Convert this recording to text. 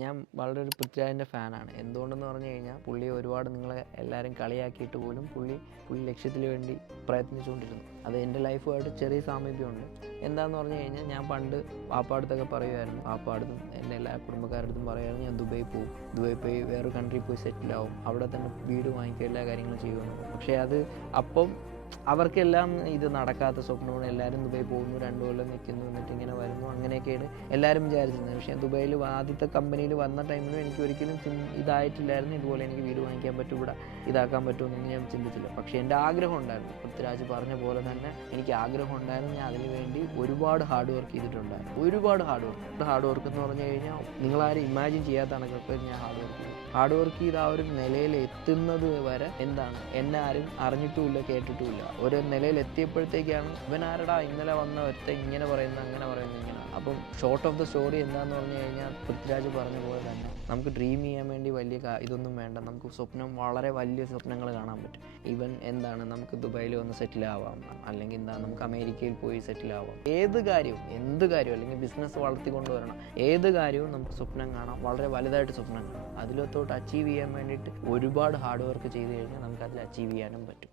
ഞാൻ വളരെ ഒരു പൃഥ്വിരാജിൻ്റെ ഫാനാണ്. എന്തുകൊണ്ടെന്ന് പറഞ്ഞു കഴിഞ്ഞാൽ പുള്ളി ഒരുപാട് നിങ്ങളെ എല്ലാവരും കളിയാക്കിയിട്ട് പോലും പുള്ളി ലക്ഷ്യത്തിന് വേണ്ടി പ്രയത്നിച്ചുകൊണ്ടിരുന്നു. അത് എൻ്റെ ലൈഫുമായിട്ട് ചെറിയ സാമീപ്യമുണ്ട്. എന്താണെന്ന് പറഞ്ഞു കഴിഞ്ഞാൽ ഞാൻ പണ്ട് വാപ്പാടുത്തൊക്കെ പറയുമായിരുന്നു, വാപ്പാടുത്തും എൻ്റെ എല്ലാ കുടുംബക്കാരടുത്തും പറയുമായിരുന്നു ഞാൻ ദുബായി പോയി വേറൊരു കൺട്രി പോയി സെറ്റിലാവും, അവിടെ തന്നെ വീട് വാങ്ങിക്കുക, എല്ലാ കാര്യങ്ങളും ചെയ്യുമെന്ന്. പക്ഷേ അത് അപ്പം അവർക്കെല്ലാം ഇത് നടക്കാത്ത സ്വപ്നമാണ്. എല്ലാവരും ദുബായി പോകുന്നു, 2 കൊല്ലം നിൽക്കുന്നു, എന്നിട്ട് ഇങ്ങനെ വരുന്നു, അങ്ങനെയൊക്കെയാണ് എല്ലാവരും വിചാരിച്ചിരുന്നത്. പക്ഷേ ദുബായിൽ ആദ്യത്തെ കമ്പനിയിൽ വന്ന ടൈമിലും എനിക്ക് ഒരിക്കലും ഇതായിട്ടില്ലായിരുന്നു, ഇതുപോലെ എനിക്ക് വീട് വാങ്ങിക്കാൻ പറ്റും, ഇവിടെ ഇതാക്കാൻ പറ്റുമെന്നൊന്നും ഞാൻ ചിന്തിച്ചില്ല. പക്ഷേ എൻ്റെ ആഗ്രഹം ഉണ്ടായിരുന്നു. പൃഥ്വിരാജ് പറഞ്ഞ പോലെ തന്നെ എനിക്ക് ആഗ്രഹം ഉണ്ടായിരുന്നു. ഞാൻ അതിന് വേണ്ടി ഒരുപാട് ഹാർഡ് വർക്ക് ചെയ്തിട്ടുണ്ടായിരുന്നു. ഒരുപാട് ഹാർഡ് വർക്ക് എന്ന് പറഞ്ഞു കഴിഞ്ഞാൽ നിങ്ങളാരും ഇമാജിൻ ചെയ്യാത്ത കണക്കൊക്കെ ഞാൻ ഹാർഡ് വർക്ക് ചെയ്ത് ആ ഒരു നിലയിൽ എത്തുന്നത് വരെ എന്നെ ആരും അറിഞ്ഞിട്ടുമില്ല, കേട്ടിട്ടുമില്ല. ഒരു നിലയിൽ എത്തിയപ്പോഴത്തേക്കാണ് ഇവൻ ആരടാ ഇന്നലെ വന്ന ഒരുത്ത ഇങ്ങനെ പറയുന്നത്, അങ്ങനെ പറയുന്നത്, ഇങ്ങനെ. അപ്പം ഷോർട്ട് ഓഫ് ദ സ്റ്റോറി എന്താണെന്ന് പറഞ്ഞു കഴിഞ്ഞാൽ പൃഥ്വിരാജ് പറഞ്ഞ പോലെ തന്നെ നമുക്ക് ഡ്രീം ചെയ്യാൻ വേണ്ടി വലിയ ഇതൊന്നും വേണ്ട. നമുക്ക് വളരെ വലിയ സ്വപ്നങ്ങൾ കാണാൻ പറ്റും. ഈവൻ നമുക്ക് ദുബായിൽ വന്ന് സെറ്റിൽ ആവാം, അല്ലെങ്കിൽ നമുക്ക് അമേരിക്കയിൽ പോയി സെറ്റിൽ ആവാം. എന്ത് കാര്യവും അല്ലെങ്കിൽ ബിസിനസ് വളർത്തിക്കൊണ്ടുവരണം, ഏത് കാര്യവും നമുക്ക് സ്വപ്നം കാണാം, വളരെ വലുതായിട്ട് സ്വപ്നം കാണാം. അതിലത്തോട്ട് അച്ചീവ് ചെയ്യാൻ വേണ്ടിയിട്ട് ഒരുപാട് ഹാർഡ് വർക്ക് ചെയ്ത് കഴിഞ്ഞാൽ നമുക്കതിൽ അച്ചീവ് ചെയ്യാനും പറ്റും.